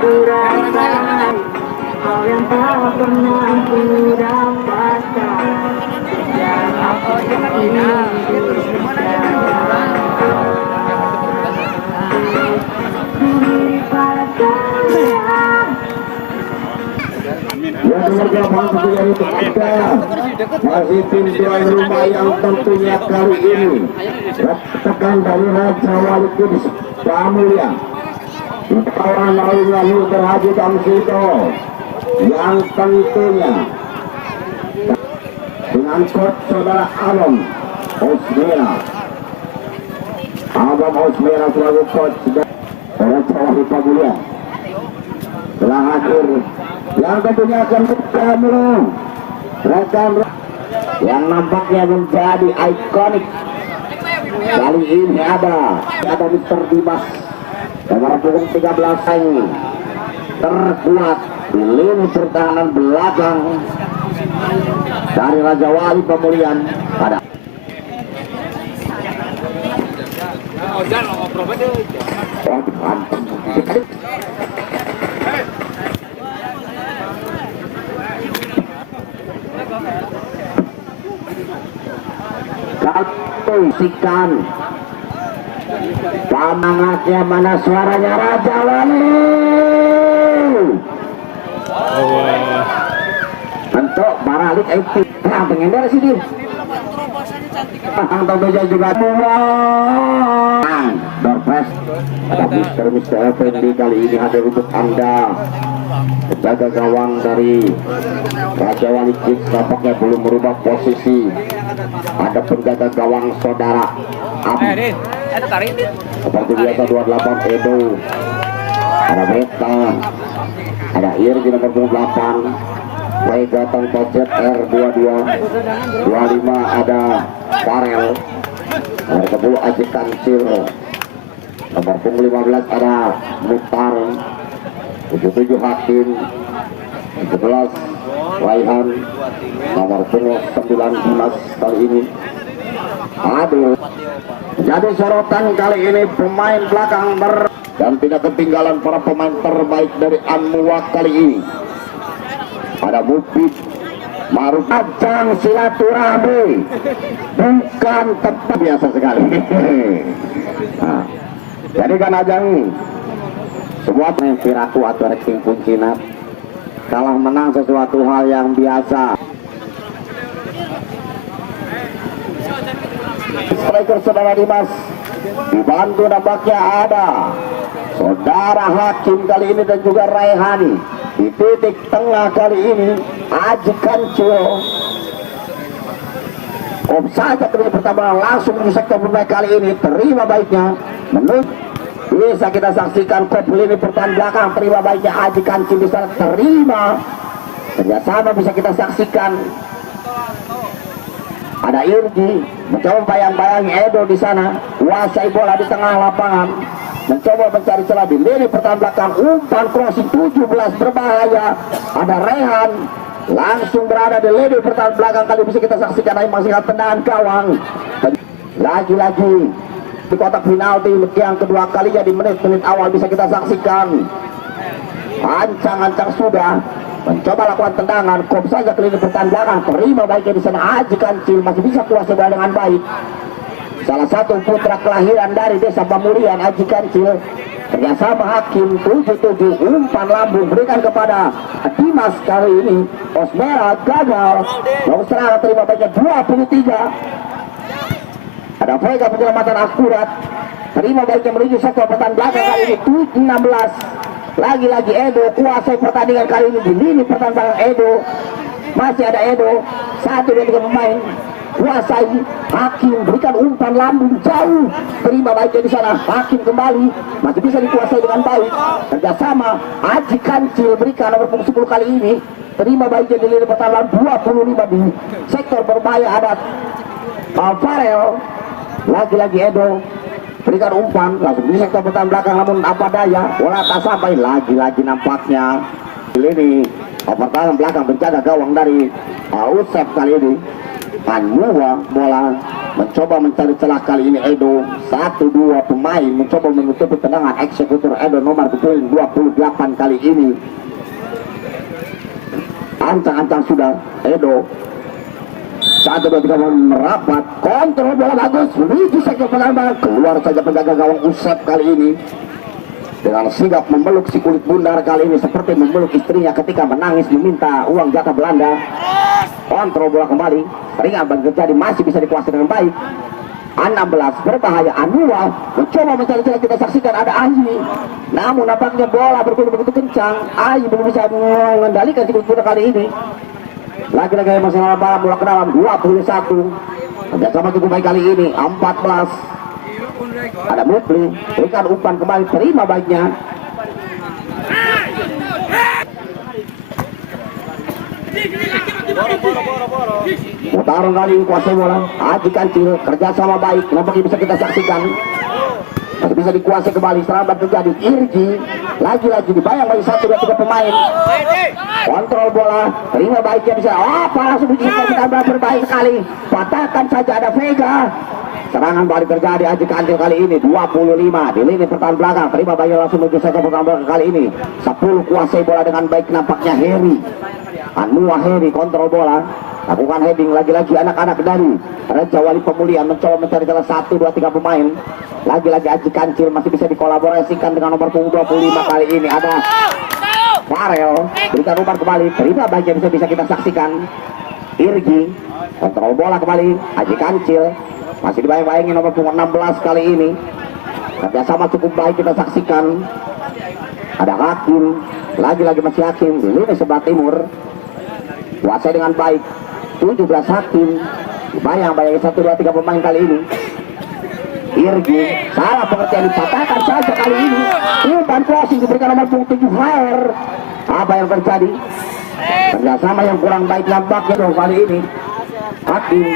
ku rasain, kau yang tak pernah ku dapatkan. Yang bergabung tentunya untuk Anda masih tim tuan rumah yang tentunya kali ini tekan dari Raja Wali Kudus Pramulya orang lainnya Nur Haji Tamsito yang tentunya dengan coach saudara Alom Osmera Abang Osmera selalu coach dan Raja Wali Pramulya telah hadir yang tentunya akan bertemu rekan yang nampaknya menjadi ikonik kali ini ada Mr. Dimas nomor punggung 13 ini terkuat di lini pertahanan belakang dari Raja Wali Pemulihan pada sikan semangatnya mana suaranya Raja Wali untuk baralik itu yang pengen dari sini Tang Beja juga Dorpres ada Mr. Effendi kali ini hadir untuk Anda. Penjaga gawang dari Raja Wali Kids tampaknya belum merubah posisi. Ada penjaga gawang saudara Abi seperti biasa 28 Edo, ada Beta, ada Irgi nomor 28, Wega Tongkocet R22, 25 ada Farel, nomor 10 Aji Kancil, nomor 15 ada Mutar, 77 Hakim, 17 Raihan, nomor 19 kali ini aduh jadi sorotan kali ini pemain belakang dan tidak ketinggalan para pemain terbaik dari Anmuwa kali ini. Ada Mufid Maruf ajang silaturahmi bukan tetap biasa sekali. Nah, jadi kan ajang sebuah viratu atau ranking kuncinya kalah menang sesuatu hal yang biasa. Striker saudara Dimas dibantu nampaknya ada saudara Hakim kali ini dan juga Raihani di titik tengah kali ini Aji Kancil saja kali pertama langsung di sektor bermain kali ini terima baiknya menurut bisa kita saksikan kop lini pertahanan belakang terima baiknya Aji Kancil bisa terima kerjasama bisa kita saksikan. Ada Irgi mencoba bayang-bayangi Edo di sana, kuasai bola di tengah lapangan, mencoba mencari celah di lini pertahanan belakang, umpan crossing 17 berbahaya. Ada Rehan langsung berada di lini pertahanan belakang kali bisa kita saksikan masih tendangan gawang. Lagi-lagi di kotak penalti yang kedua kalinya di menit-menit awal bisa kita saksikan. Ancang-ancang sudah mencoba lakukan tendangan, kop saja ke lini pertahanan belakang, terima baiknya di sana Aji Kancil masih bisa kuasai bola dengan baik. Salah satu putra kelahiran dari desa Pamulian Aji Kancil, kerjasama Hakim 77 umpan lambung berikan kepada Dimas kali ini. Osmera gagal, lalu serangan terima baiknya 23. Ada Vega penyelamatan akurat, terima baiknya menuju sektor pertahanan belakang kali ini 16. Lagi-lagi Edo kuasai pertandingan kali ini di lini pertahanan Edo. Masih ada Edo, 1-2-3 pemain kuasai. Hakim berikan umpan lambung jauh, terima baiknya di sana. Hakim kembali masih bisa dikuasai dengan baik. Kerjasama Aji Kancil berikan nomor 10 kali ini, terima baiknya di lini pertahanan 25 di sektor berbahaya. Ada Farel, lagi-lagi Edo berikan umpan langsung di sektor pertahanan belakang, namun apa daya bola tak sampai. Lagi-lagi nampaknya ini pertahanan belakang penjaga gawang dari Usep kali ini Anmuwa bola mencoba mencari celah kali ini Edo. 1-2 pemain mencoba menutupi tendangan eksekutor Edo nomor 28 kali ini. Ancang-ancang sudah Edo. 1-2-3 merapat, kontrol bola bagus, menuju sektor penambahan, keluar saja penjaga gawang Usep kali ini dengan sigap memeluk si kulit bundar kali ini seperti memeluk istrinya ketika menangis meminta uang jatah Belanda. Kontrol bola kembali, ringan bagi terjadi, masih bisa dikuasai dengan baik. 16 berbahaya, Anwar mencoba mencari celah, kita saksikan ada Ayi, namun nampaknya bola bergulir begitu kencang, Ayi belum bisa mengendalikan si kulit bundar kali ini. Lagi-lagi masalah bola ke dalam 21. Kerjasama cukup baik kali ini. 14. Ada Mupli, berikan umpan kembali, terima baiknya. Mutarong kali ini kuasai bola. Aji Kancil, kerjasama baik, nampaknya bisa kita saksikan. Masih bisa dikuasai kembali, serangan terjadi. Irgi lagi-lagi dibayang bagi 1-2-3 pemain. Kontrol bola, terima baiknya bisa. Langsung kita berbaik sekali. Patahkan saja, ada Vega. Serangan balik terjadi, Aji Kancil kali ini 25 di lini pertahanan belakang. Terima baiknya langsung menuju sektor pertahanan belakang kali ini. 10 kuasai bola dengan baik nampaknya Heri. Anwar Heri kontrol bola, lakukan heading lagi-lagi anak-anak dari Raja Wali Pemulihan mencoba mencari salah 1-2-3 pemain. Lagi-lagi Aji Kancil masih bisa dikolaborasikan dengan nomor 25 kali ini ada Farel, berikan umpan kembali, terima baiknya bisa kita saksikan. Irgi kontrol bola kembali, Aji Kancil masih dibayang-bayangi nomor 16 kali ini. Kerjasama cukup baik kita saksikan. Ada Hakim, lagi-lagi masih Hakim di lini sebelah timur, kuasai dengan baik. 17 Hakim, bayang-bayangi 1-2-3 pemain kali ini. Irgi, salah pengertian, dipatahkan saja kali ini. Umpan crossing diberikan nomor 7 Fair. Apa yang terjadi? Kerjasama yang kurang baik nampaknya dong kali ini. Hakim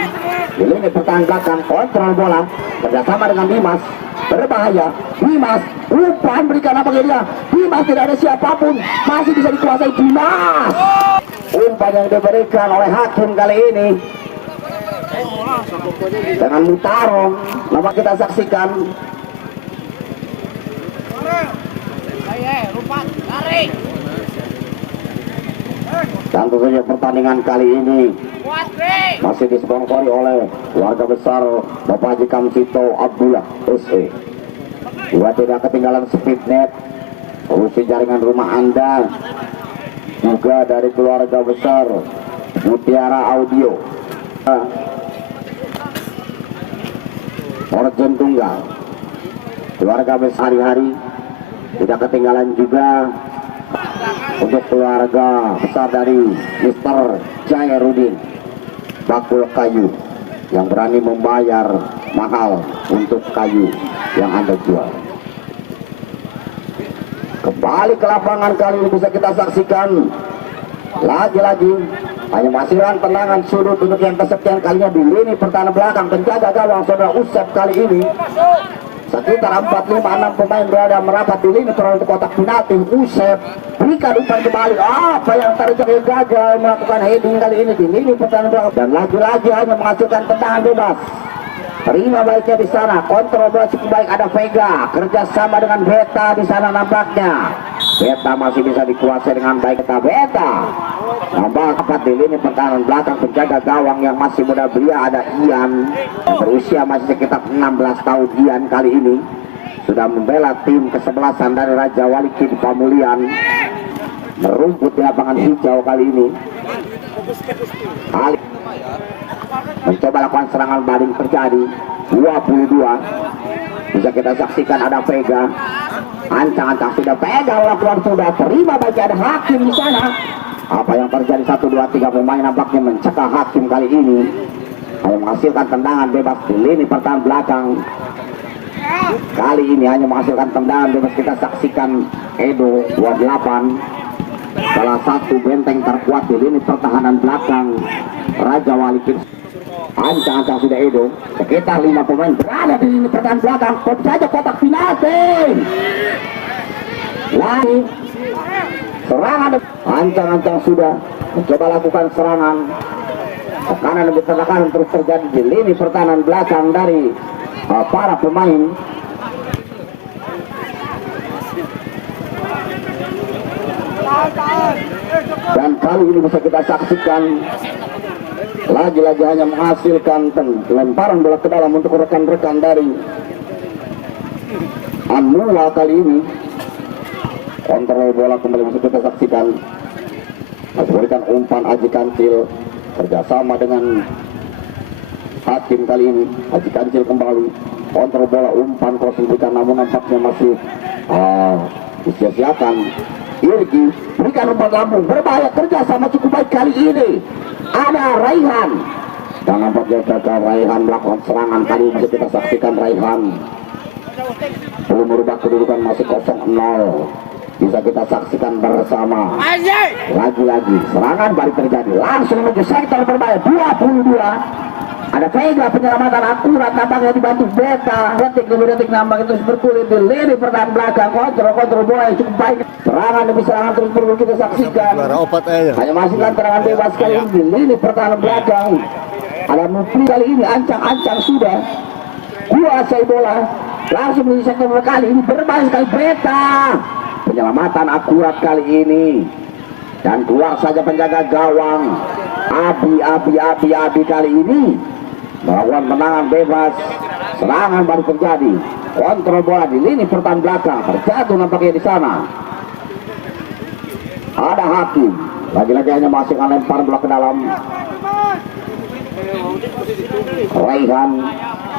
di lini pertahanan belakang, kontrol bola, kerjasama dengan Dimas, berbahaya. Dimas, umpan berikan apa dia? Dimas tidak ada siapapun, masih bisa dikuasai Dimas. Umpan yang diberikan oleh Hakim kali ini dengan Mutarong, nampak kita saksikan. Tentu saja pertandingan kali ini masih disponsori oleh keluarga besar Bapak Haji Kamsito Abdullah SE. Juga tidak ketinggalan Speednet, solusi jaringan rumah Anda. Juga dari keluarga besar Mutiara Audio, Orjen Tunggal, keluarga besar hari-hari. Tidak ketinggalan juga untuk keluarga besar dari Mr. Jairudin, bakul kayu yang berani membayar mahal untuk kayu yang Anda jual. Kembali ke lapangan kali ini bisa kita saksikan. Lagi-lagi hanya menghasilkan tendangan sudut untuk yang kesekian kalinya di lini pertahanan belakang. Penjaga gawang saudara Usep kali ini. Sekitar 4-5-6 pemain berada merapat di lini pertahanan kotak penalti. Usep berikan umpan kembali. Apa yang terjadi, gagal melakukan heading kali ini di lini pertahanan belakang. Dan lagi-lagi hanya menghasilkan tendangan bebas. Terima baiknya di sana, kontrol bola cukup baik, ada Vega, kerjasama dengan Beta di sana nampaknya. Beta masih bisa dikuasai dengan baik. Beta nampak dapat di lini pertahanan belakang, penjaga gawang yang masih muda belia ada Ian, berusia masih sekitar 16 tahun. Ian kali ini sudah membela tim kesebelasan dari Raja Wali Kid Pamulian, merumput di lapangan hijau kali ini. Ali mencoba lakukan serangan baling terjadi 22. Bisa kita saksikan ada Vega, ancang-ancang sudah Vega lakukan, sudah terima bagi ada Hakim di sana. Apa yang terjadi? 1-2-3 pemain nampaknya mencegah Hakim kali ini, hanya menghasilkan tendangan bebas di lini pertahanan belakang. Kali ini hanya menghasilkan tendangan bebas. Kita saksikan Edo 28, salah satu benteng terkuat di lini pertahanan belakang Raja Wali Kid. Ancang-ancang sudah Edo, sekitar 5 pemain berada di lini pertahanan belakang. Kok saja kotak penalti. Lagi serangan, ancang-ancang sudah mencoba lakukan serangan. Tekanan demi tekanan terus terjadi di lini pertahanan belakang dari para pemain. Dan kali ini bisa kita saksikan lagi-lagi hanya menghasilkan lemparan bola ke dalam untuk rekan-rekan dari Anua kali ini. Kontrol bola kembali bisa kita saksikan. Berikan umpan Aji Kancil kerjasama dengan Hakim kali ini. Aji Kancil kembali kontrol bola, umpan crossing berikan, namun nampaknya masih disia-siakan. Irgi berikan umpan lambung berbahaya, kerjasama cukup baik kali ini. Ada Raihan dan nampaknya gagal. Raihan melakukan serangan kali ini bisa kita saksikan. Raihan belum merubah kedudukan, masih 0-0. Bisa kita saksikan bersama. Lagi-lagi serangan balik terjadi, langsung menuju sektor berbahaya 22. Ada Vega, penyelamatan akurat nampaknya dibantu Beta. Detik demi detik nampaknya terus berkulit di lini pertahanan belakang. Kontrol bola yang cukup baik. Serangan demi serangan terus perlu kita saksikan. Hanya masih serangan bebas kali ini di lini pertahanan belakang. Ada Mufli kali ini ancang-ancang sudah kuasai bola. Langsung menuju sektor kali ini berbahaya sekali Beta. Penyelamatan akurat kali ini. Dan keluar saja penjaga gawang. Abi kali ini melakukan tendangan bebas. Serangan baru terjadi. Kontrol bola di lini pertahanan belakang. Terjatuh nampaknya di sana. Ada Hakim. Lagi-lagi hanya masih lempar bola ke dalam. Raihan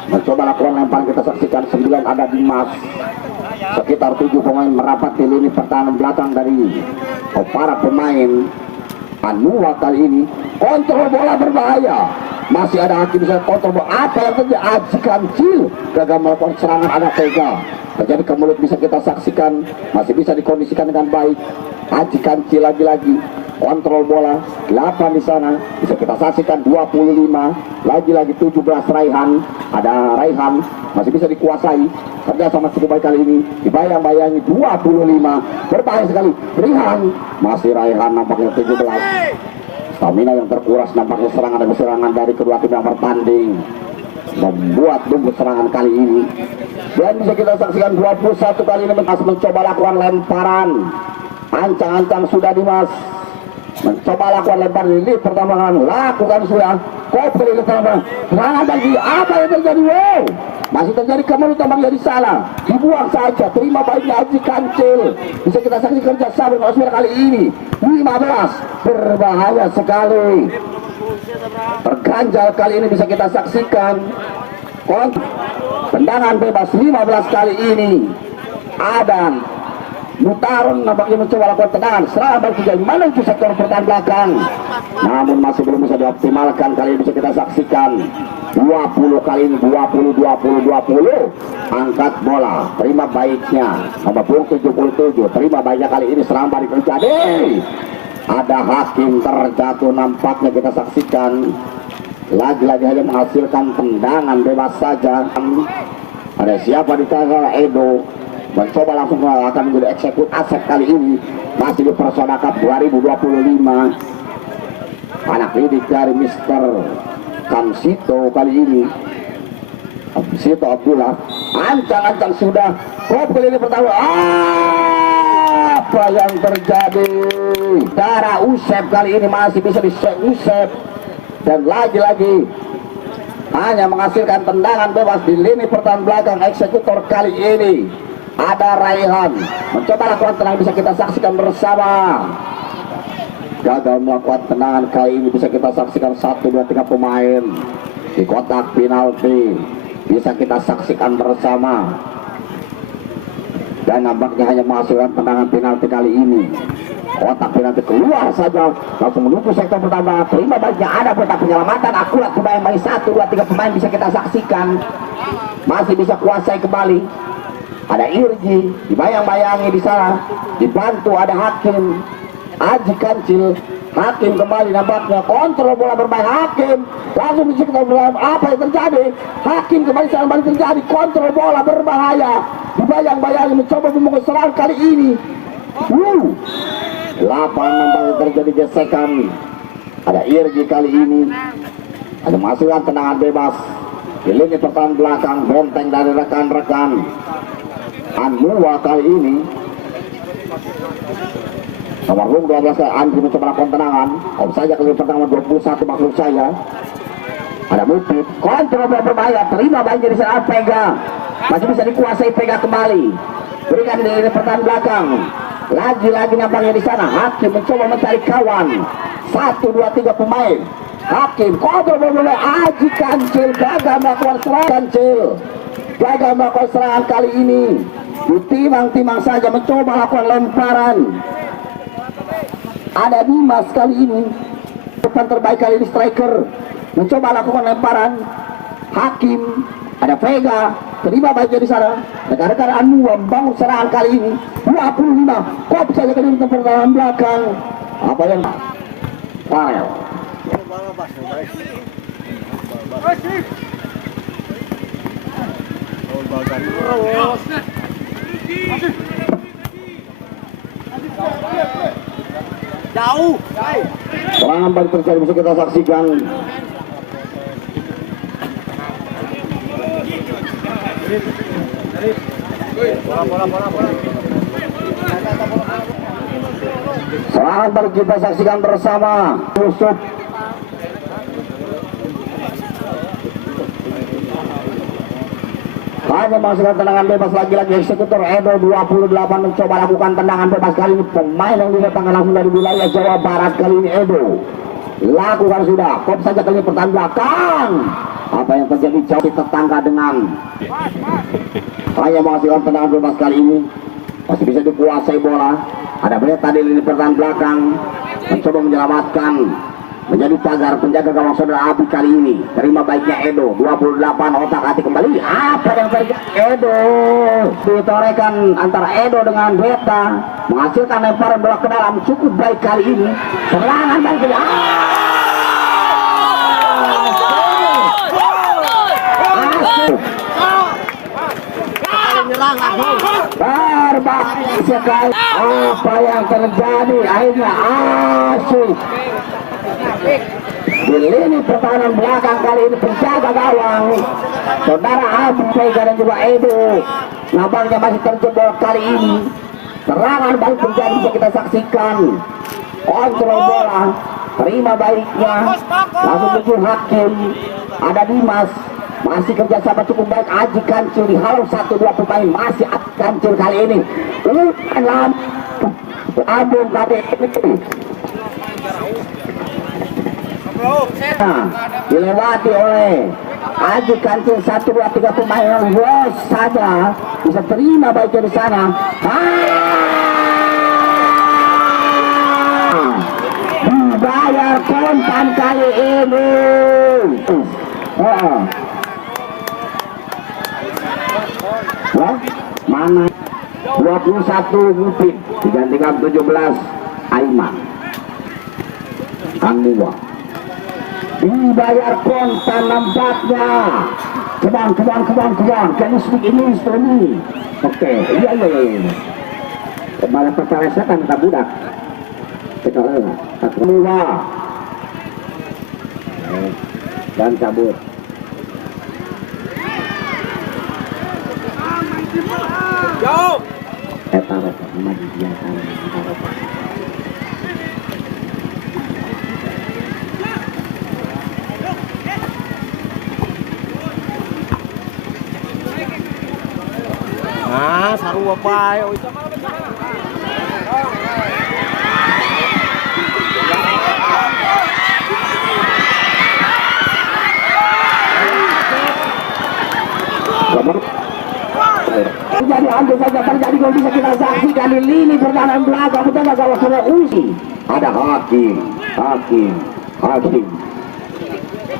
mencoba lakukan lempar, kita saksikan 9 ada Dimas. Sekitar 7 pemain merapat di lini pertahanan belakang dari para pemain Anua kali ini. Kontrol bola berbahaya. Masih ada Hakim bisa kontrol bola. Apa yang terjadi? Aji Kancil gagal melakukan serangan. Ada Vega terjadi ke mulut, bisa kita saksikan. Masih bisa dikondisikan dengan baik. Aji Kancil lagi-lagi kontrol bola 8 di sana, bisa kita saksikan 25. Lagi-lagi 17 Raihan. Ada Raihan masih bisa dikuasai. Kerja sama cukup baik kali ini. Dibayang-bayangi 25. Berbahaya sekali. Masih Raihan nampaknya 17. Stamina yang terkuras nampaknya serangan demi serangan dari kedua tim yang bertanding membuat debut serangan kali ini. Dan bisa kita saksikan 21 kali ini masih mencoba lakukan lemparan. Ancang-ancang sudah Dimas mencoba lakukan lempar ini pertama lakukan sudah. Koper ini pertama serangan lagi. Apa yang terjadi? Wow, masih terjadi kembali tampaknya di sana. Dibuang saja. Terima baiknya Aji Kancil. Bisa kita saksikan kerja sama dengan Osmir kali ini. 15. Berbahaya sekali. Terganjal kali ini bisa kita saksikan. Tendangan bebas 15 kali ini. Adam Mutarun nampaknya mencoba lakukan tendangan. Serangan balik terjadi menuju sektor pertahanan belakang. Namun masih belum bisa dioptimalkan. Kali ini bisa kita saksikan 20 kali ini 20. Angkat bola, terima baiknya nomor punggung 77. Terima baiknya kali ini serangan balik terjadi. Ada Hakim terjatuh nampaknya kita saksikan. Lagi-lagi hanya menghasilkan tendangan bebas saja. Ada siapa di tengah? Edo mencoba langsung akan menjadi eksekut Asep kali ini. Masih di Persona Cup 2025. Anak didik dari Mr. Kamsito kali ini. Kamsito Abdullah. Ancang-ancang sudah. Kopel ini pertama. Apa yang terjadi? Darah Usep kali ini masih bisa Usep. Dan lagi-lagi hanya menghasilkan tendangan bebas di lini pertahanan belakang. Eksekutor kali ini ada Raihan mencoba lakukan tendangan, bisa kita saksikan bersama. Gagal melakukan tendangan kali ini, bisa kita saksikan 1, 2, 3 pemain di kotak penalti. Bisa kita saksikan bersama. Dan nampaknya hanya menghasilkan tendangan penalti kali ini. Kotak penalti keluar saja, langsung menuju sektor pertama. Terima baiknya ada kotak penyelamatan akurat kembali. 1, 2, 3 pemain bisa kita saksikan. Masih bisa kuasai kembali. Ada Irgi, dibayang-bayangi di sana, dibantu ada Hakim, Aji Kancil. Hakim kembali nampaknya kontrol bola berbahaya. Hakim langsung disekitar bola. Apa yang terjadi? Hakim kembali serangan balik terjadi. Kontrol bola berbahaya. Dibayang-bayangi mencoba memukul serangan kali ini. 8 nampaknya terjadi gesekan. Ada Irgi kali ini. Ada masukan tendangan bebas di lini pertahanan belakang, benteng dari rekan-rekan Anmuwa kali ini. Nomor 12 Andri mencoba melakukan tendangan, saja kali pertama 21 maksud saya. Ada Mupit, kontrol bola berbahaya, terima baik dari sana Vega, masih bisa dikuasai Vega kembali, berikan di lini pertahanan belakang. Lagi-lagi nampaknya di sana Hakim mencoba mencari kawan. 1, 2, 3 pemain. Hakim kontrol bola, Aji Kancil gagal melakukan serangan. Kancil gagal melakukan serangan kali ini. Ditimang-timang saja mencoba melakukan lemparan. Ada Dimas kali ini, depan terbaik kali ini striker, mencoba lakukan lemparan. Hakim, ada Vega, terima baik di sana. Rekan-rekan Anmuwa membangun serangan kali ini. 25, kop saja kali ini pertahanan belakang. Apa yang Farel? Jauh. Serangan balik terjadi, bisa kita saksikan. Serangan balik kita saksikan bersama Yusuf. Hanya menghasilkan tendangan bebas lagi-lagi eksekutor Edo 28 mencoba lakukan tendangan bebas kali ini. Pemain yang didatangkan langsung dari wilayah Jawa Barat kali ini Edo. Lakukan sudah, kop saja kali ini pertahanan belakang. Apa yang terjadi jauh di tetangga dengan hanya menghasilkan tendangan bebas kali ini. Masih bisa dikuasai bola. Ada Breta di lini pertahanan belakang mencoba menyelamatkan, menjadi pagar penjaga gawang saudara Abi kali ini. Terima baiknya Edo 28, otak hati kembali. Apa yang terjadi? Edo ditorekan antara Edo dengan Breta, menghasilkan lemparan bola ke dalam cukup baik kali ini. Serangan balik ke berbahaya sekali. Apa yang terjadi? Akhirnya Asyik di lini pertahanan belakang kali ini penjaga gawang saudara Abu Vega dan juga Edo nampaknya masih terjebol kali ini. Serangan balik terjadi, bisa kita saksikan. Kontrol bola, terima baiknya langsung menuju Hakim. Ada Dimas, masih kerjasama cukup baik. Aji Kancil di halau 1-2 pemain, masih Aji Kancil kali ini. Ambung KDP dilewati oleh Aji Kancil. 1-2-3 pemain yang los saja bisa terima baik dari sana. Dibayar kontan kali ini. Mana 21 Mupit digantikan 17 Aiman Anmuwa. Dibayar kontan nampaknya. Kebang. Can you speak English for me? Oke, iya. Malah pertaresa kan tak budak. Sekarang Anmuwa dan cabut. Jauh. Taruh sama dia taruh. Ah, sarua pa. Jadi hampir saja terjadi gol, bisa kita saksikan di lini pertahanan belakang penjaga gawang saudara Uzi. Ada Hakim.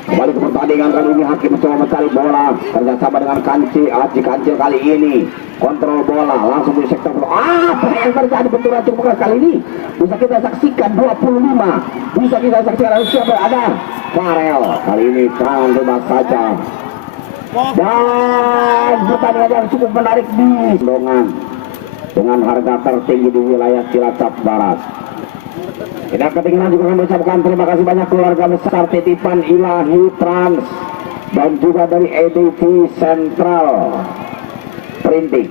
Kembali ke pertandingan kali ini. Hakim mencoba mencari bola kerjasama dengan Aji Kancil kali ini. Kontrol bola langsung di sektor. Apa yang terjadi? Benturan cukup keras kali ini. Bisa kita saksikan 25. Bisa kita saksikan siapa ada Farel kali ini tangan bebas saja. Dan pertandingan yang cukup menarik di dengan harga tertinggi di wilayah Cilacap Barat. Tidak ketinggalan juga kami ucapkan terima kasih banyak keluarga besar titipan Ilahi Trans dan juga dari EDV Central Printing.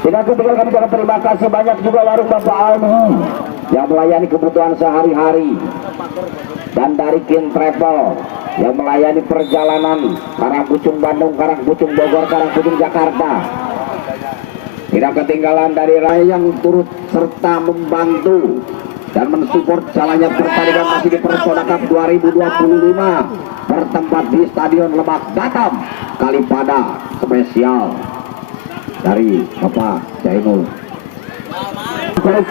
Tidak ketinggalan kami ucapkan terima kasih banyak juga warung Bapak Almi yang melayani kebutuhan sehari-hari, dan dari Kin Travel yang melayani perjalanan Karangpucung Bandung, Karangpucung Bogor, Karangpucung Jakarta. Tidak ketinggalan dari Raya yang turut serta membantu dan mensupport jalannya pertandingan masih di Persona Cup 2025 bertempat di Stadion Lebak Batam Kalipada spesial dari Bapak Jainul.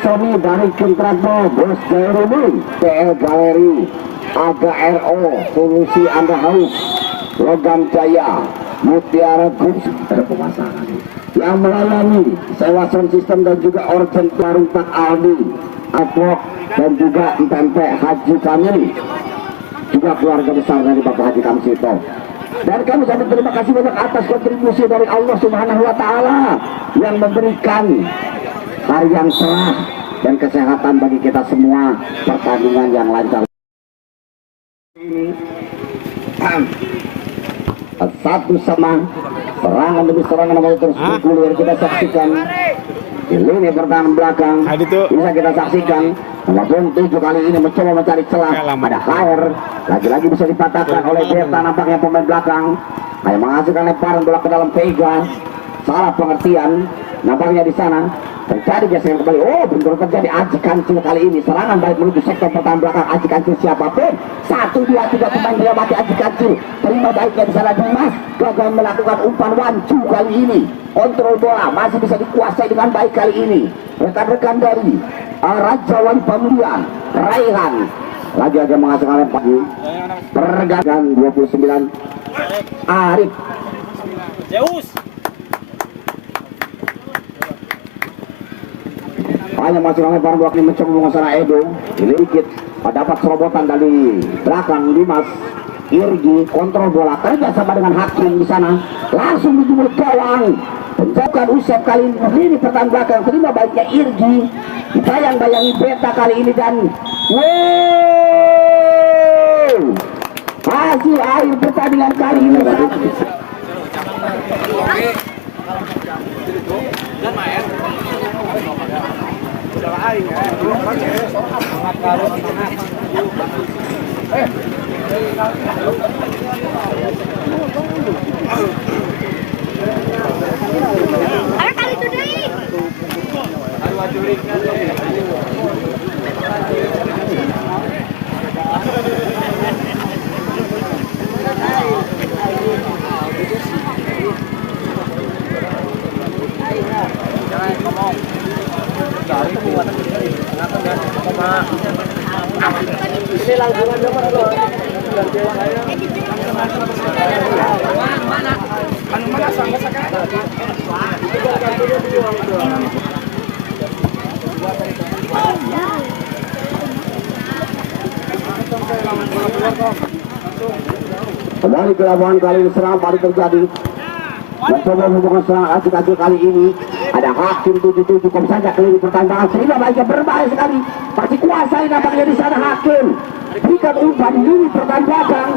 Sony dari Kintrago, Bos Galeri, PL Galeri, Aga RO, Solusi Anda Haus, Logam Jaya, Mutiara Group, ada pemasangan yang melayani sewa sound system dan juga organ warung Pak Aldi, Atlok dan juga Tempe Haji Kamil, juga keluarga besar dari Bapak Haji Kamsito. Dan kami sangat terima kasih banyak atas kontribusi dari Allah Subhanahu wa Ta'ala yang memberikan hari yang cerah dan kesehatan bagi kita semua, pertandingan yang lancar ini. Satu sama serangan demi serangan nomor terus bergulir kita saksikan di lini pertahanan belakang. Bisa kita saksikan nomor 7 kali ini mencoba mencari celah pada Khair, lagi-lagi bisa dipatahkan oleh Berta, nampaknya pemain belakang hanya menghasilkan lemparan bola ke dalam Vega. Salah pengertian nampaknya di sana. Terjadi gesekan kembali. Oh, benar terjadi Aji Kancil kali ini. Serangan baik menuju sektor pertahanan belakang Aji Kancil siapapun. 1, 2, 3 pemain dia mati Aji Kancil. Terima baiknya di sana Dimas. Gagal melakukan umpan wancu kali ini. Kontrol bola masih bisa dikuasai dengan baik kali ini. Rekan-rekan dari Raja Wali Pamulian, Raihan. Lagi-lagi menghasilkan lempar. Pergantian 29. Arif. Zeus. Hanya masih lempar bola ini mencoba menguasai Edo. Ini dikit dapat serobotan dari belakang Dimas. Irgi kontrol bola kerja sama dengan Hakim di sana. Langsung menuju mulut gawang. Penjagaan Usep kali ini pertahanan belakang. Terima baiknya Irgi. Bayang-bayangi Beta kali ini dan wow, hasil akhir pertandingan kali ini. Kembali ke lapangan kali ini serang baru terjadi. Mencoba hubungan serang Aji kali ini. Ada Hakim 77 kom saja kali ini pertandingan. Sehingga baiknya berbahaya sekali. Masih kuasai nampaknya di sana Hakim. Berikan umpan di lini pertahanan belakang.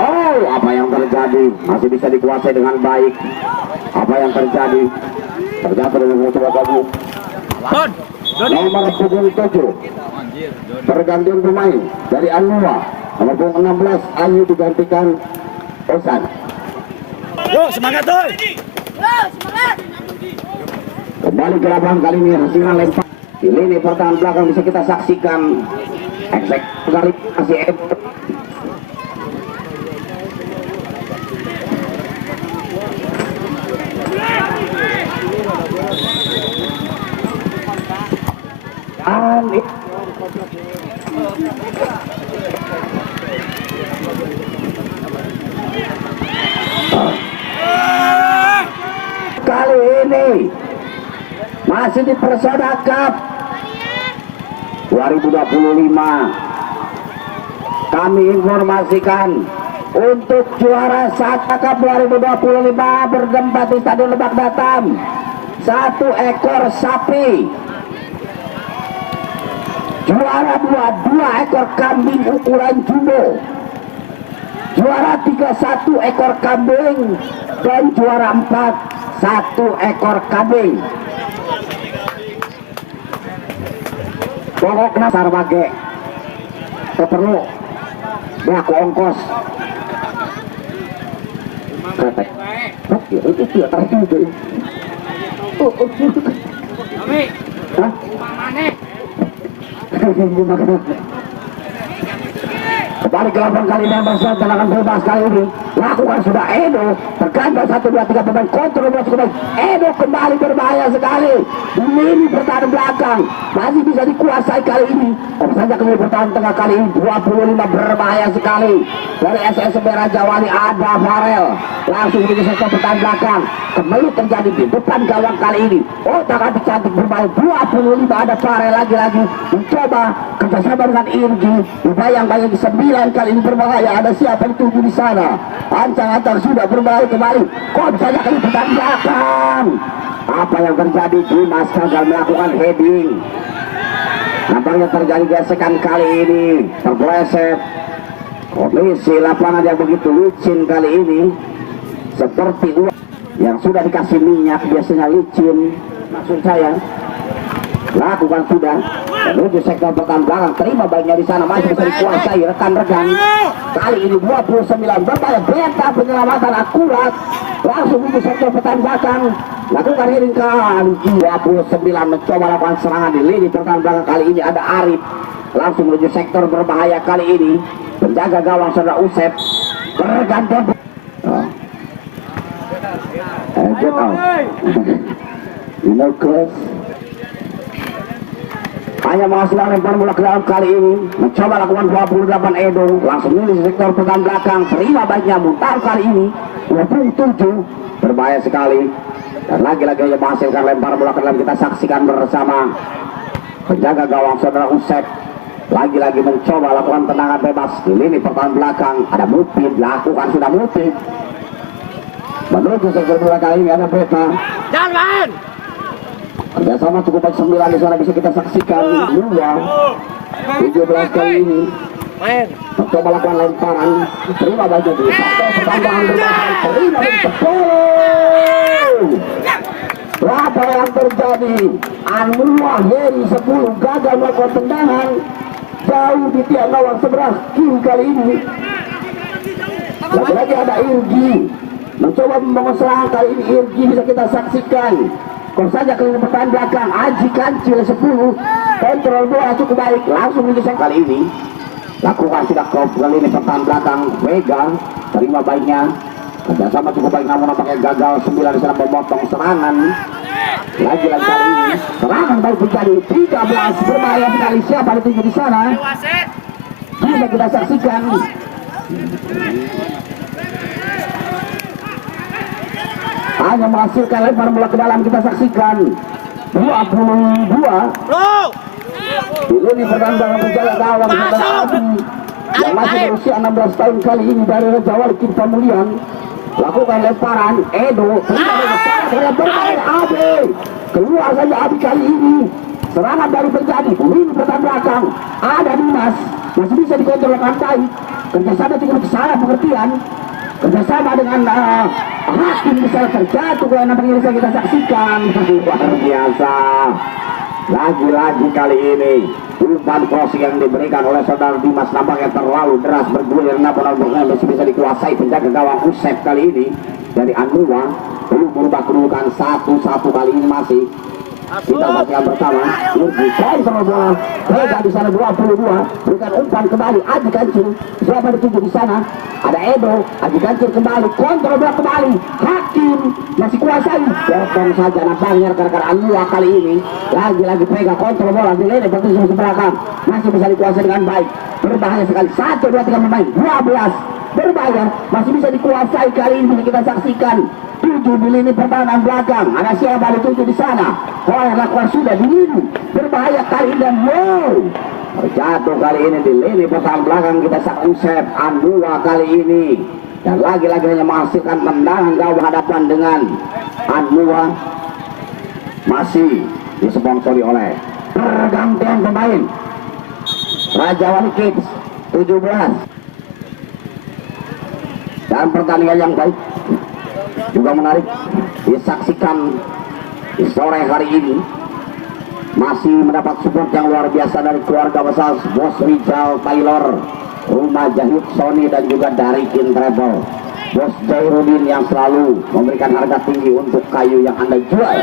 Oh, apa yang terjadi? Masih bisa dikuasai dengan baik. Apa yang terjadi? Terjatuh dengan mencoba gabung. Nomor 77. Pergantian pemain dari Anua. Nomor 16 Ayu digantikan Osan. Yo, semangat tuh. Semangat. Kembali ke lapangan kali ini hasilnya lempar di lini pertahanan belakang bisa kita saksikan. Eksekusi kali masih kali ini masih di Persona Cup 2025. Kami informasikan untuk juara Persona Cup 2025 bertempat di Stadion Lebak Batam. 1 ekor sapi. Juara 2 ekor kambing ukuran jumbo. Juara 3 1 ekor kambing. Dan juara 4 1 ekor kambing. Pokoknya sarbage perlu dia aku ongkos itu tidak terjadi. Kami. Hah? Kembali ke lapangan kali ini bersama tendangan bebas kali ini lakukan sudah Edo tergantung 1, 2, 3 pemain kontrol masuk ke Edo kembali berbahaya sekali di lini pertahanan belakang masih bisa dikuasai kali ini saja ke lini pertahanan tengah kali ini 25 berbahaya sekali dari SSB Raja Wali ada Farel langsung di sektor pertahanan belakang kembali terjadi di depan gawang kali ini tak hati cantik berbahaya 25 ada Farel lagi-lagi mencoba kerjasama dengan Irgi bayang-bayang 9 kali ini berbahaya ada siapa yang tuju di sana ancang-ancang sudah berbahaya kembali kok saja kali pertahanan belakang apa yang terjadi Dimas gagal melakukan heading nampaknya terjadi gesekan kali ini terpeleset kondisi lapangan yang begitu licin kali ini seperti yang sudah dikasih minyak biasanya licin maksud saya lakukan sudah menuju sektor pertahanan belakang terima baiknya di sana masih bisa dikuasai rekan-rekan kali ini 29 berbahaya beta penyelamatan akurat langsung menuju sektor pertahanan belakang lakukan heading kali 29 mencoba lakukan serangan di lini pertahanan belakang kali ini ada Arif langsung menuju sektor berbahaya kali ini penjaga gawang saudara Usep bergantian get out you know close hanya menghasilkan lempar bola ke dalam kali ini mencoba lakukan 28 Edo langsung di sektor pertahanan belakang terima baiknya mutar kali ini 27 berbahaya sekali dan lagi-lagi hanya menghasilkan lempar bola ke dalam kita saksikan bersama penjaga gawang saudara Usep lagi-lagi mencoba lakukan tendangan bebas di lini pertahanan belakang ada Mufid lakukan sudah Mufid menuju sektor bola kali ini ada Beta Jalan. kerjasama cukup baik 9 di sana bisa kita saksikan 17 kali ini mencoba lakukan lemparan terima baiknya di satu pertandingan berbahaya terima dari 10 apa yang terjadi Anwar Heri 10 gagal melakukan tendangan jauh di tiang gawang sebelah kiri kali ini lagi-lagi ada Irgi mencoba membangun serangan kali ini Irgi bisa kita saksikan kok saja ke lini pertahanan belakang Aji Kancil 10 kontrol bola cukup baik langsung menyelesaikan kali ini lakukan sudah ke lini pertahanan belakang Vega terima baiknya kerjasama cukup baik namun nampaknya gagal 9 di sana memotong serangan lagi-lagi kali ini serangan baik terjadi 13 berbahaya sekali siapa dituju di sana bisa kita saksikan hanya menghasilkan lempar bola ke dalam kita saksikan 22 di lini pertahanan penjaga gawang yang masih berusia 16 tahun kali ini dari Raja Wali Tirta Mulian lakukan lemparan Edo berbahaya Abi keluar saja Abi kali ini serangan baru terjadi di lini pertahanan belakang ada Dimas masih bisa dikontrol dengan baik kerjasama cukup salah pengertian kerjasama dengan Hakim bisa terjatuh yang nampaknya bisa kita saksikan luar biasa lagi-lagi kali ini umpan crossing yang diberikan oleh saudara Dimas nampaknya terlalu deras bergulir namun masih bisa dikuasai penjaga gawang Usep kali ini dari Anua belum berubah kedudukan 1-1 kali ini masih kita saksikan bersama Irgi kontrol bola Vega di sana 22 berikan umpan kembali Aji Kancil siapa dituju di sana ada Edo Aji Kancil kembali kontrol bola kembali Hakim masih kuasai potong saja nampaknya rekan-rekan Anua kali ini lagi-lagi Vega kontrol bola di lini bertuju di belakang masih bisa dikuasai dengan baik berbahaya sekali 1, 2, 3 pemain 12 berbahaya masih bisa dikuasai kali ini bisa kita saksikan 7 di lini pertahanan belakang ada siapa dituju di sana oleh lakukan sudah di lini berbahaya kali ini dan terjatuh kali ini di lini pertahanan belakang kita Usep Anua kali ini dan lagi-lagi hanya menghasilkan tendangan gawang hadapan dengan Anua masih disponsori oleh pergantian pemain Raja Wali Kids 17. Dan pertandingan yang baik juga menarik disaksikan di sore hari ini, masih mendapat support yang luar biasa dari keluarga besar Bos Rizal Taylor, Rumah Jahit Sony, dan juga dari Kin Travel, Bos Jairudin yang selalu memberikan harga tinggi untuk kayu yang Anda jual.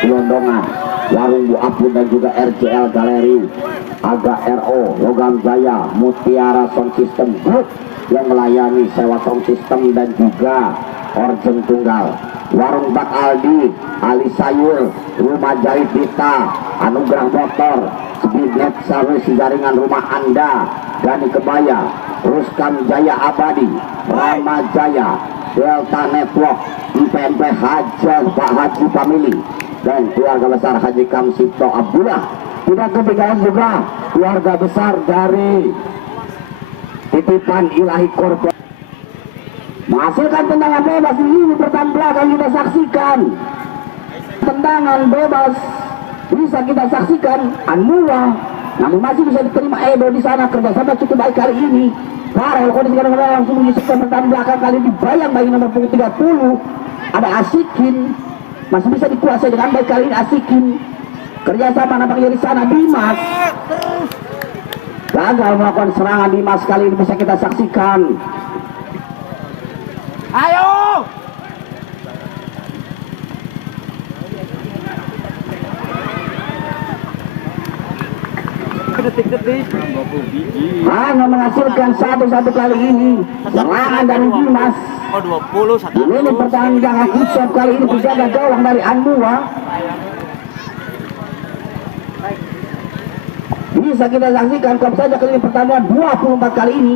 Gelondongan, Warung Bu Apun, dan juga RJL Galeri, Aga RO, Logam Jaya, Mutiara Sound System Group yang melayani sewa sound system dan juga organ tunggal. Warung Bak Aldi, Ali Sayur, Rumah Jahit Dita, Anugerah Motor, Speednet Service jaringan rumah Anda, Gani Kebaya, Ruskan Jaya Abadi, Rama Jaya, Delta Network, IPMP Hajar Pak Haji Family, dan keluarga besar Haji Kamsito Abdullah. Tidak ketinggalan juga keluarga besar dari Titipan Ilahi Korban menghasilkan tendangan bebas. Ini pertandingan belakang kita saksikan, tendangan bebas bisa kita saksikan Anmula, namun masih bisa diterima Edo di sana. Kerjasama cukup baik kali ini. Farel kondisi kadang-kadang langsung menyisipkan pertandingan belakang kali ini. Bayang-bayang nomor punggung 30 ada Asikin, masih bisa dikuasai dengan baik kali ini Asikin. Kerjasama nampaknya di sana Dimas gagal melakukan serangan. Dimas kali ini bisa kita saksikan. Ayo! Detik-detik. Hanya menghasilkan satu kali ini serangan dari Dimas. Oh 20 satu. Ini pertandingan Usop kali ini dijaga gawang dari Anmua. Bisa kita saksikan klub saja kali ini pertandingan 24 kali ini.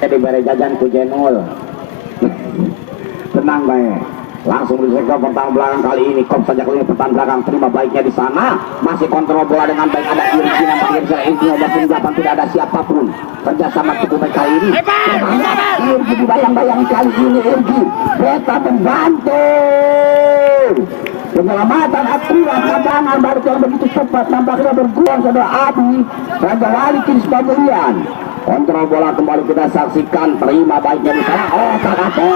Jadi bare jajan ku Jenul. Tenang baik. Langsung di sektor pertahanan belakang kali ini. Klub saja kali ini pertahanan belakang terima baiknya di sana. Masih kontrol bola dengan baik. Ada Irgi nampaknya di sana. Irgi ada penjapan, tidak ada siapapun. Kerjasama cukup baik kali ini. Irgi dibayang-bayang kali ini. Irgi Beta membantu penyelamatan aturan cadangan baru yang begitu cepat. Nampaknya berguang saudara Abi Raja Wali Kids Pemilihan. Kontrol bola kembali kita saksikan, terima baiknya di sana. Oh, Takate.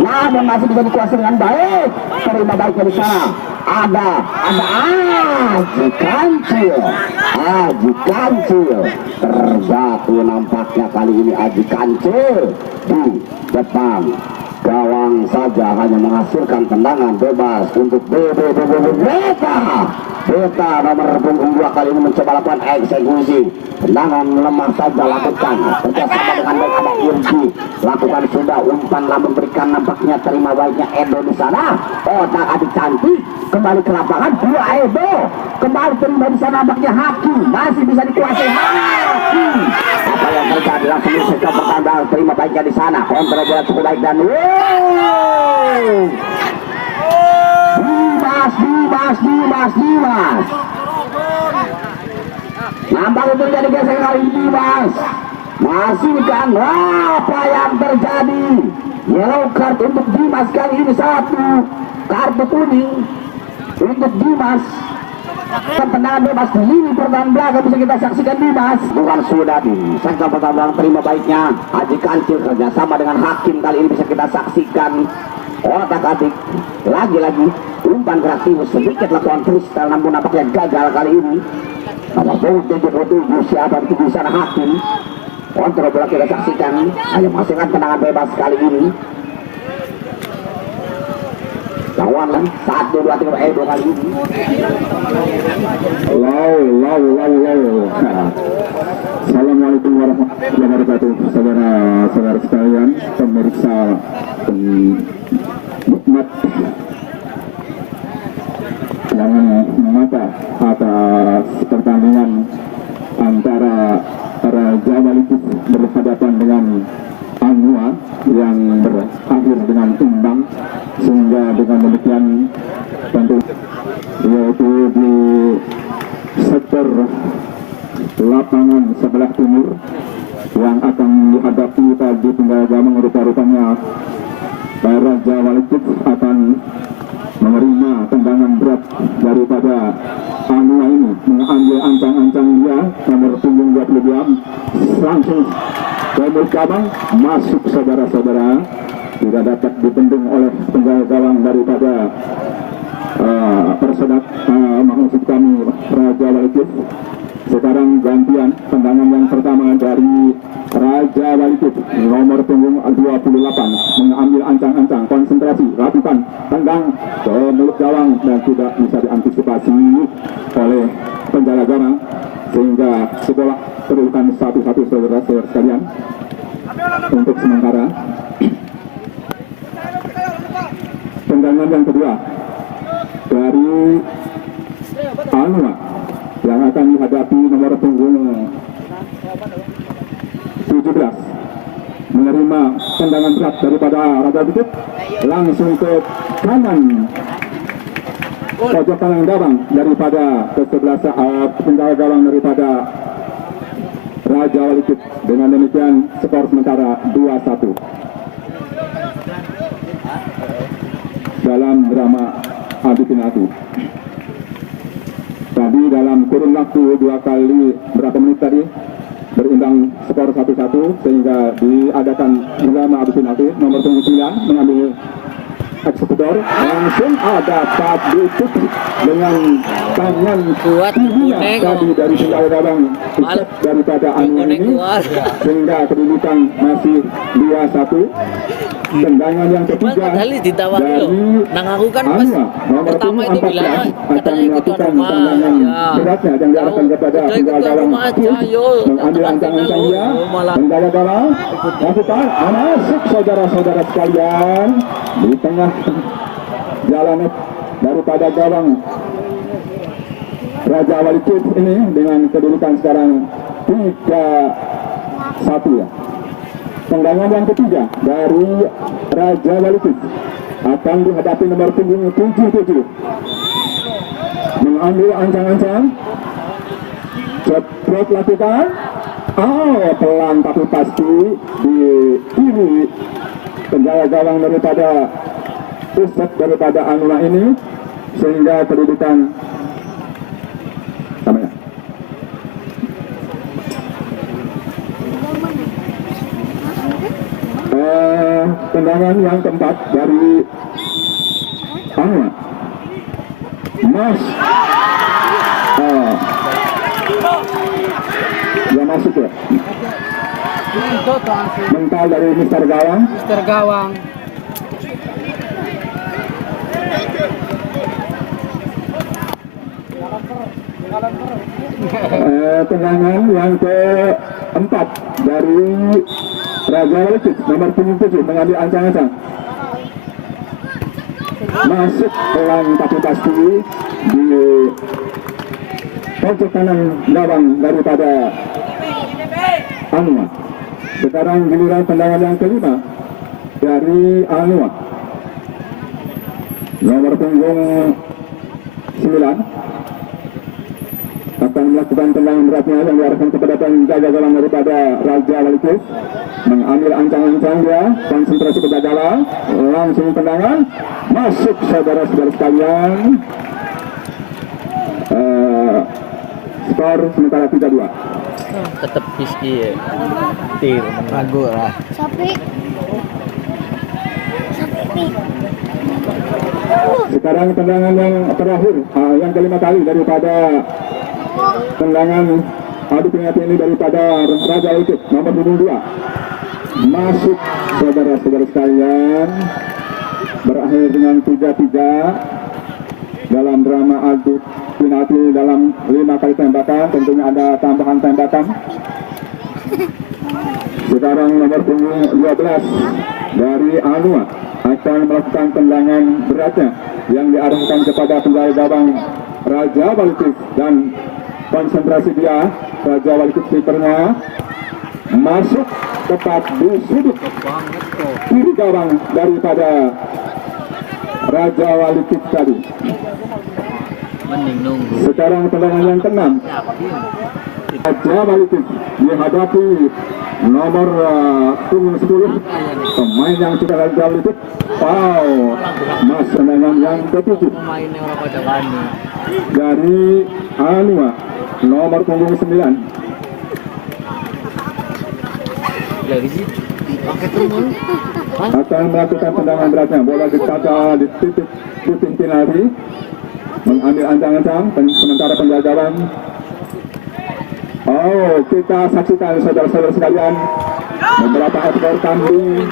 Namun masih bisa dikuasai dengan baik. Terima baiknya di sana. Ada Aji Kancil. Aji Kancil terjatuh nampaknya kali ini Aji Kancil di depan gawang saja, hanya menghasilkan tendangan bebas untuk Beta nomor punggung 2 kali ini mencoba lakukan eksekusi. Tendangan lemah saja lakukan. Kerjasama dengan baik ada Irgi. Lakukan sudah umpan lalu berikan, nampaknya terima baiknya Edo di sana. Otak adik cantik kembali ke lapangan. 2 Edo kembali terima di sana, nampaknya Hakim masih bisa dikuasai. Hakim apa yang terjadi langsung ke pertandingan, terima baiknya di sana. Kontrol bola cukup baik dan Dimas. Nampak itu terjadi gesekan kali ini Dimas. Masih kan apa yang terjadi? Yellow card untuk Dimas kali ini, 1 kartu kuning untuk Dimas. Tendangan bebas di lini pertahanan belakang bisa kita saksikan Dimas. Bukan sudah di sektor pertahanan belakang terima baiknya Haji Kancil kerjasama dengan Hakim kali ini bisa kita saksikan. Otak adik lagi-lagi umpan kreatif sedikit lakukan freestyle, namun nampaknya gagal kali ini. Nomor 77 siapa itu di sana Hakim. Kontrol bola kita saksikan, hanya menghasilkan tendangan bebas kali ini. Lawan 1, 2, 3 Edo kali ini. Assalamualaikum warahmatullahi wabarakatuh, saudara-saudara sekalian, pemirsa nikmat yang mata atas pertandingan antara Raja Wali Kids berhadapan dengan Anua yang berakhir dengan imbang, sehingga dengan demikian tentu yaitu di sektor lapangan sebelah timur yang akan dihadapi tadi tinggal gamang rupa-rupanya Raja Wali Kids akan menerima tendangan berat daripada Anua ini, mengambil ancang-ancang dia nomor punggung 22 langsung ke mulut gawang, masuk saudara-saudara, tidak dapat dibendung oleh penjaga gawang daripada Persedak, maksud kami Raja Walikit. Sekarang gantian tendangan yang pertama dari Raja Walikit nomor punggung 28 mengambil ancang-ancang, konsentrasi, lakukan tendang ke mulut gawang dan tidak bisa diantisipasi oleh penjaga gawang sehingga bola kedudukan 1-1 saudara-saudara sekalian untuk sementara. Tendangan yang kedua dari Anua yang akan dihadapi nomor punggung 17, menerima tendangan berat daripada Raja Walikit, langsung ke kanan pojok kanan gawang daripada penjaga gawang daripada Raja Walikit. Dengan demikian skor sementara 2-1 dalam drama adu penalti. Tadi dalam kurun waktu 2 kali berapa menit tadi berimbang skor 1-1 sehingga diadakan drama adu penalti. Nomor 9 mengambil eksekutor, langsung ada tabut dengan tangan Kuat tadi dari penjaga gawang daripada Anu ini sehingga kedudukan masih 2-1. Tendangan yang ketiga dari Nang aku kan pas pertama itu bilang katanya ikut tuan rumah beratnya yang diarahkan kepada penjaga gawang mengambil ancang-ancang dia, penjaga gawang lakukan masuk saudara-saudara sekalian di tengah jalan daripada gawang Raja Walikit ini dengan kedudukan sekarang 3-1 ya. Tendangan yang ketiga dari Raja Walikit akan dihadapi nomor punggung 77, mengambil ancang-ancang, cepat lakukan, pelan tapi pasti di kiri penjaga gawang daripada pusat daripada Anua ini sehingga kedudukan sama ya. Tendangan yang keempat dari Anua, ya masuk ya, mental dari Mister Gawang. Tendangan yang keempat dari Raja Walikit nomor 77 mengambil ancang-ancang, masuk pelan tapi pasti di pojok kanan gawang daripada Anua. Sekarang giliran tendangan yang kelima dari Anua nomor punggung 9 akan melakukan tendangan beratnya yang diarahkan kepada penjaga gawang daripada Raja Walikit, mengambil ancang-ancang dia, konsentrasi penjaga gawang, langsung tendangan masuk saudara-saudara sekalian. Skor sementara 3-2. tetap Rizky ya. Tir ragu lah. Sapi. Sekarang tendangan yang terakhir, yang kelima kali daripada tendangan adu penalti ini daripada Raja Walikit nomor 22. Masuk saudara-saudara sekalian, berakhir dengan 3-3 dalam drama adu penalti dalam 5 kali tembakan. Tentunya ada tambahan tembakan. Sekarang nomor punggung 12 dari Anua akan melakukan tendangan beratnya yang diarahkan kepada penjaga gawang Raja Walikit, dan konsentrasi dia Raja Walikit kipernya masuk tepat di sudut kiri gawang daripada Raja Walikit tadi. Mending nunggu. Sekarang tendangan yang keenam Raja Walitit dihadapi nomor punggung 10 pemain yang sudah Raja Walitit. Mas tendangan yang ke-7 Pemainnya orang pada Bani. dari Anua nomor punggung 9. Dari situ. Pakai teman. Akan melakukan tendangan beratnya. Bola ditata di titik penalti. Mengambil ancang-ancang sementara penjagaan. Kita saksikan saudara-saudara sekalian beberapa ekor kambing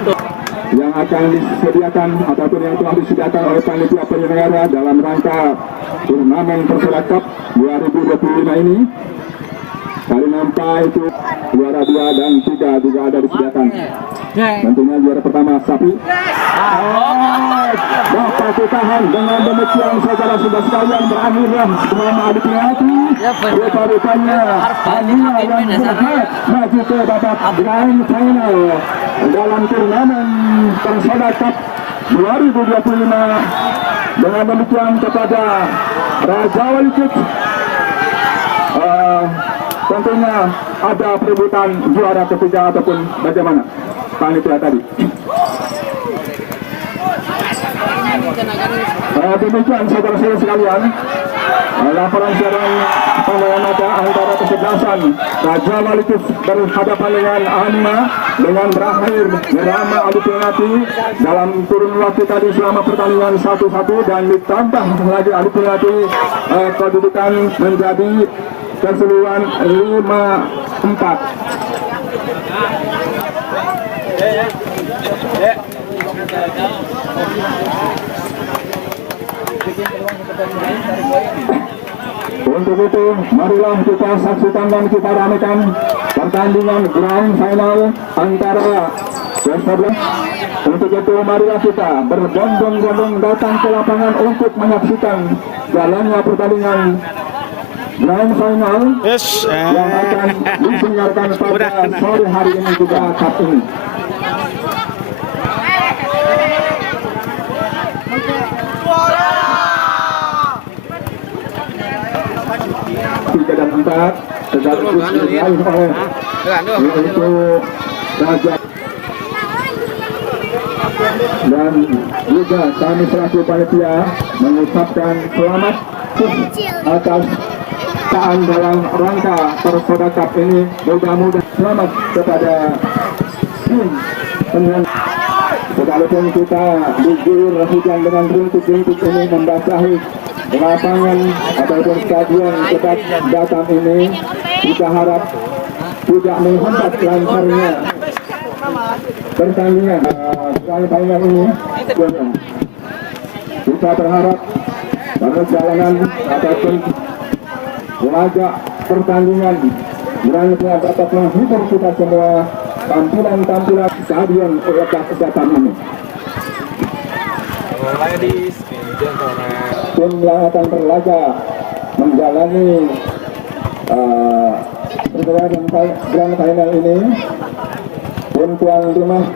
yang akan disediakan ataupun yang telah disediakan oleh panitia penyelenggara dalam rangka turnamen Persada Cup 2025 ini. Kali nampak itu juara 2 dan 3 juga ada disediakan. Tentunya juara pertama sapi. Dapat ditahan dengan demikian saudara-saudara sekalian berakhirlah drama adu penalti. Rupa-rupanya Ania yang berhak maju ke babak grand final dalam turnamen Persada Cup 2025. Dengan demikian kepada Raja Walitit tentunya ada perebutan juara ketiga ataupun bagaimana panitia tadi. Demikian saudara-saudara sekalian, laporan siaran pandangan mata antara kesebelasan Raja Walitit berhadapan dengan Anima dengan berakhir drama adu penalti dalam kurun waktu tadi selama pertandingan 1-1 dan ditambah lagi adu penalti, kedudukan menjadi keseluruhan 5-4. Untuk itu, marilah kita saksikan dan kita ramaikan pertandingan grand final antara Persada. Untuk itu, marilah kita berbondong-bondong datang ke lapangan untuk menyaksikan jalannya pertandingan grand final yang akan disingarkan pada sore hari ini juga Cup ini. Tiga dan 4 sekaligus diraih oleh yaitu Raja, dan juga kami selaku panitia mengucapkan selamat atas keadaan dalam rangka Persada Cup ini. Mudah-mudahan selamat kepada tim dengan sekalipun kita diguyur hujan dengan rintik-rintik ini membasahi lapangan ataupun stadion dekat datang ini. Kita harap tidak menghambat lancarnya pertandingan final ini. Kita berharap perjalanan ataupun laga pertandingan berangkat dapat menghibur kita semua tampilan-tampilan stadion lepas datang ini. Tim yang akan berlaga menjalani pertandingan grand final ini pun tuan rumah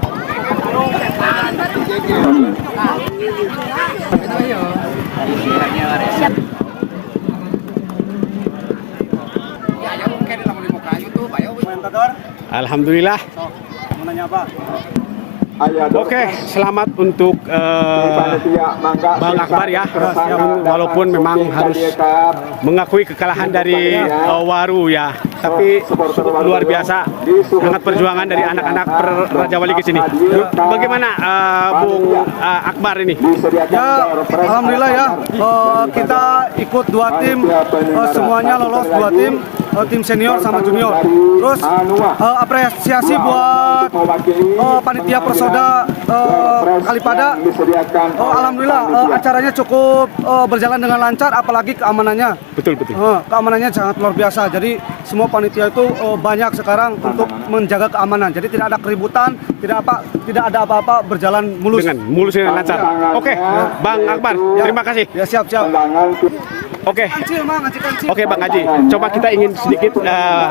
Alhamdulillah. Oke, selamat untuk Bang Akbar ya. Walaupun memang harus mengakui kekalahan dari Waru ya, tapi luar biasa sangat perjuangan dari anak-anak Raja Walitit sini. Bagaimana Bung Akbar ini? Ya, alhamdulillah ya. Kita ikut 2 tim, semuanya lolos 2 tim. Tim senior sama junior. Terus apresiasi buat panitia Persada Kalipada. Alhamdulillah acaranya cukup berjalan dengan lancar, apalagi keamanannya. Betul. Keamanannya sangat luar biasa. Jadi semua panitia itu banyak sekarang untuk menjaga keamanan. Jadi tidak ada keributan, tidak ada apa-apa, berjalan mulus. Dengan mulus dan lancar. Oke, Bang Akbar, terima kasih. Ya, siap. Oke. Kancil, Mang, Haji Kancil. Oke Bang Haji, coba kita ingin sedikit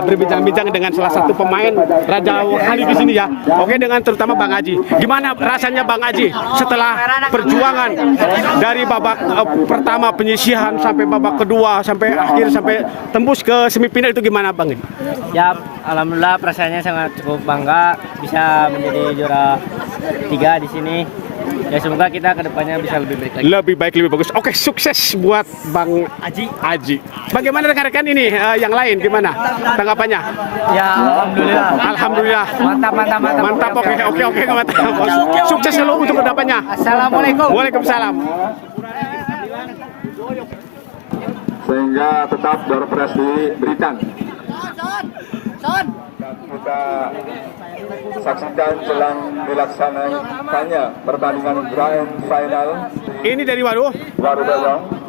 berbincang-bincang dengan salah satu pemain Raja Wali di sini ya. Oke, dengan terutama Bang Haji. Gimana rasanya Bang Haji setelah perjuangan dari babak pertama penyisihan sampai babak kedua sampai akhir sampai tembus ke semifinal itu gimana Bang? Ya, alhamdulillah perasaannya sangat cukup bangga bisa menjadi juara 3 di sini. Ya semoga kita kedepannya bisa lebih baik lagi. Lebih baik, lebih bagus. Oke, sukses buat Bang Haji. Bagaimana rekan-rekan ini yang lain gimana tanggapannya? Ya, alhamdulillah. Alhamdulillah. Mantap. Mantap. Oke, mantap. Sukses selalu untuk kedepannya. Assalamualaikum. Waalaikumsalam. Sehingga tetap door prize diberikan. Son. Kita saksikan jelang dilaksanakannya pertandingan grand final Ini dari Waru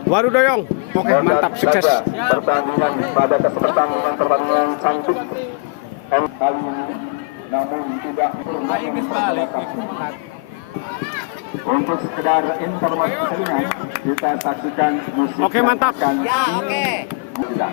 Doyong. Oke, mantap, sukses. Pertandingan pada pertandingan cantik kali ini, namun tidak untuk sekedar informasi ringan kita saksikan musik. Oke, mantap. Ya, oke. Tidak.